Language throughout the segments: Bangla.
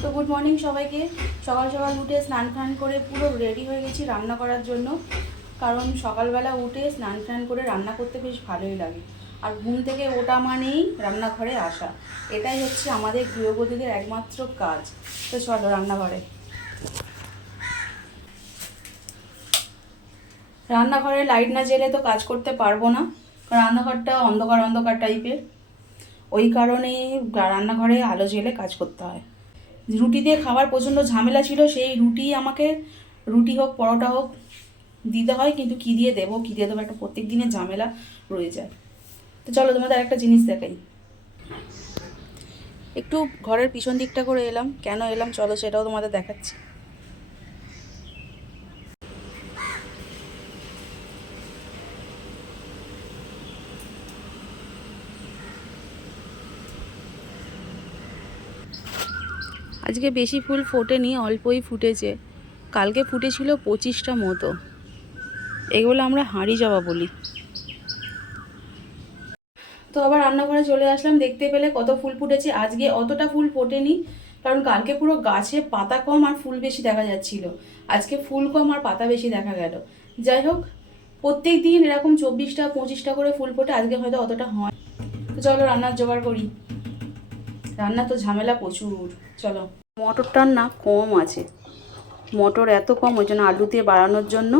তো গুড মর্নিং সবাইকে। সকাল সকাল উঠে স্নান টান করে পুরো রেডি হয়ে গেছি রান্না করার জন্য। কারণ সকালবেলা উঠে স্নান টান করে রান্না করতে বেশ ভালোই লাগে। আর ঘুম থেকে ওঠা মানেই রান্নাঘরে আসা, এটাই হচ্ছে আমাদের গৃহবধূদের একমাত্র কাজ। তো চলো রান্নাঘরে। রান্নাঘরে লাইট না জ্বেলে তো কাজ করতে পারবো না, কারণ রান্নাঘরটা অন্ধকার অন্ধকার টাইপের। ওই কারণে রান্নাঘরে আলো জ্বেলে কাজ করতে হয়। রুটি দিয়ে খাবার প্রচণ্ড ঝামেলা ছিল, সেই রুটি আমাকে রুটি হোক পরোটা হোক দিতে হয়, কিন্তু কী দিয়ে দেবো একটা প্রত্যেক দিনের ঝামেলা রয়ে যায়। তো চলো তোমাদের একটা জিনিস দেখাই। একটু ঘরের পিছন দিকটা করে এলাম, কেন এলাম চলো সেটাও তোমাদের দেখাচ্ছি। আজকে বেশি ফুল ফোটেনি, অল্পই ফুটেছে। কালকে ফুটেছিল 25টা মতো। এগুলো আমরা হাঁড়ি জবা বলি। তো আবার রান্নাঘরে চলে আসলাম, দেখতে পেলে কত ফুল ফুটেছে। আজকে অতটা ফুল ফোটেনি, কারণ কালকে পুরো গাছে পাতা কম আর ফুল বেশি দেখা যাচ্ছিল। আজকে ফুল কম আর পাতা বেশি দেখা গেল। যাই হোক, প্রত্যেক দিন এরকম 24টা 25টা করে ফুল ফোটে, আজকে হয়তো অতটা হয়। তো চলো রান্নার জোগাড় করি। রান্না তো ঝামেলা প্রচুর। চলো। মটরটার না কম আছে, মটর এত কম, ওই জন্য আলু দিয়ে বাড়ানোর জন্য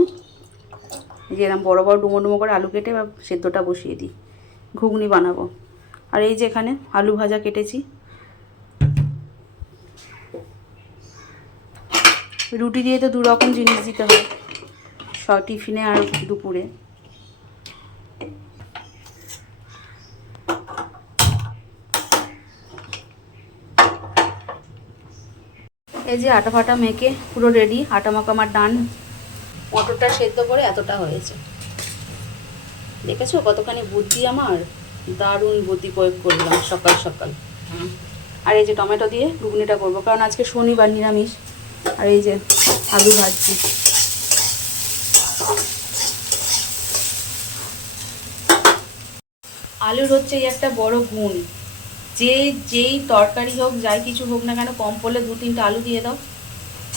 যে এরকম বড়ো বড়ো ডুমো ডুমো করে আলু কেটে সেদ্ধটা বসিয়ে দিই, ঘুগনি বানাবো। আর এই যে এখানে আলু ভাজা কেটেছি। রুটি দিয়ে তো দু রকম জিনিস দিতে হয়, টিফিনে আর দুপুরে। এই যে আটা ফাটা মেখে পুরো রেডি, আটা মাখা আমার ডান। মটরটা সেদ্ধ করে এতটা হয়েছে, দেখেছো কতখানি বুদ্ধি আমার, দারুণ বুদ্ধি প্রয়োগ করলাম সকাল সকাল। আর এই যে টমেটো দিয়ে ঘুগনিটা করবো, কারণ আজকে শনিবার নিরামিষ। আর এই যে আলু ভাজছি। আলুর হচ্ছে এই একটা বড় গুণ, যেই তরকারি হোক যাই কিছু হোক না কেন, কম পড়লে 2-3টা আলু দিয়ে দাও,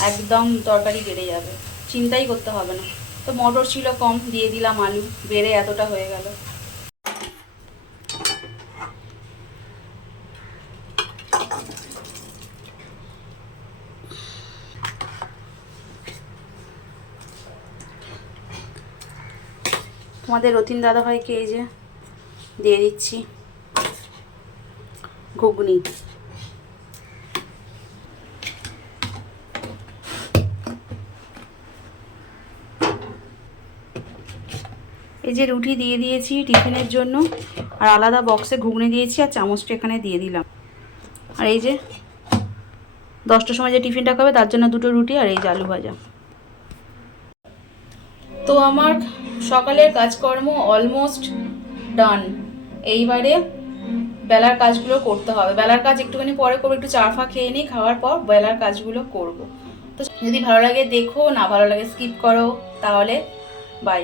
একদম তরকারি বেড়ে যাবে, চিন্তাই করতে হবে না। তো মটর ছিল কম, দিয়ে দিলাম আলু, বেড়ে এতটা হয়ে গেল। তোমাদের রতিন দাদাভাইকে এই যে দিয়ে দিচ্ছি ঘুগনি। এই যে রুটি দিয়ে দিয়েছি টিফিনের জন্য, আর আলাদা বক্সে ঘুগনি দিয়েছি, আর চামচটা এখানে দিয়ে দিলাম। আর এই যে 10টার সময় যে টিফিনটা খাবে তার জন্য 2টো রুটি, আর এই যে আলু ভাজা। তো আমার সকালের কাজকর্ম অলমোস্ট ডান। এইবারে বেলার কাজগুলো করতে হবে। বেলার কাজ একটুখানি পরে করবো, একটু চা ফা খেয়ে নিই, খাওয়ার পর বেলার কাজগুলো করব। তো যদি ভালো লাগে দেখো, না ভালো লাগে স্কিপ করো। তাহলে বাই।